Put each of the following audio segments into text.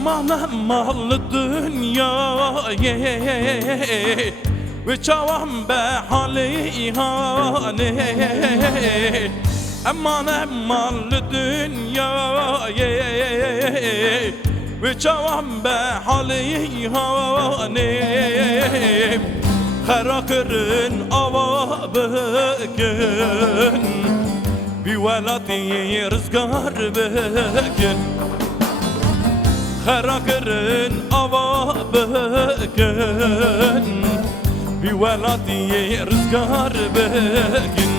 Aman mal dünya ve çavam be hali hane. Aman mal dünya ve çavam be hali hane. Karakırın ava bugün bir velati rızgar bugün. Karakırın ava bugün bir velati rızgar bugün.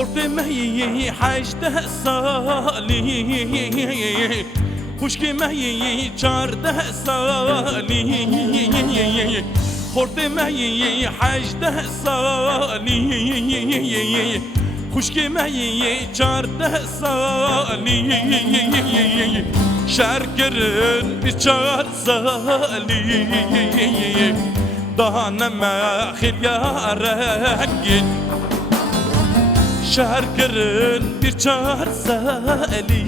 خورتمهی 18 سالی خوشگمهی 14 سالی خورتمهی 18 سالی خوشگمهی 14 سالی شرکرین 24 سالی دهانم خیلیارنگی şarkırın bir çarsali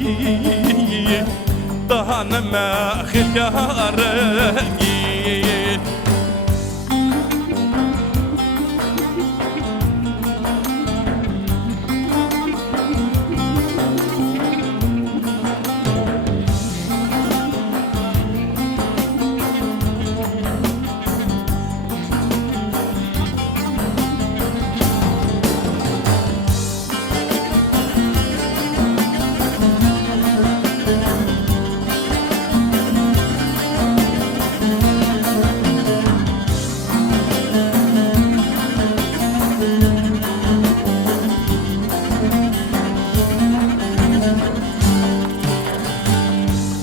daha ne mehil yarengi.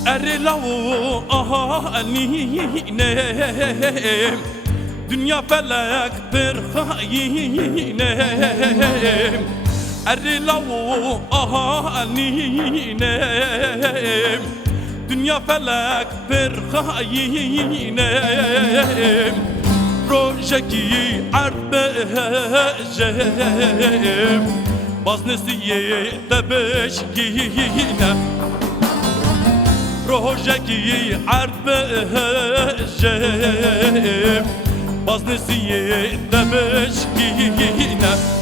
Erilavu ahanine dünya felek bir haine. Erilavu ahanine dünya felek bir haine. Projeki arbejem baznesiye de beşgine. Projeki arbejem baznesiye de beşgine.